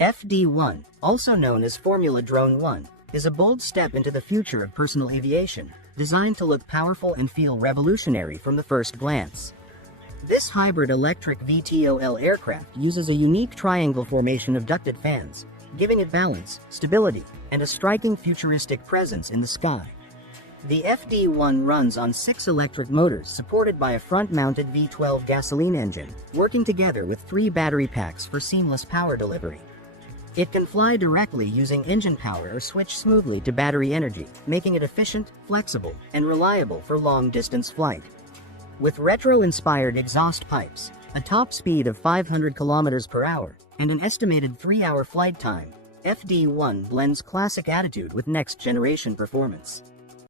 FD-1, also known as Formula Drone 1, is a bold step into the future of personal aviation, designed to look powerful and feel revolutionary from the first glance. This hybrid electric VTOL aircraft uses a unique triangle formation of ducted fans, giving it balance, stability, and a striking futuristic presence in the sky. The FD-1 runs on 6 electric motors supported by a front-mounted V12 gasoline engine, working together with 3 battery packs for seamless power delivery. It can fly directly using engine power or switch smoothly to battery energy, making it efficient, flexible, and reliable for long-distance flight. With retro-inspired exhaust pipes, a top speed of 500 km per hour, and an estimated 3-hour flight time, FD-1 blends classic attitude with next-generation performance.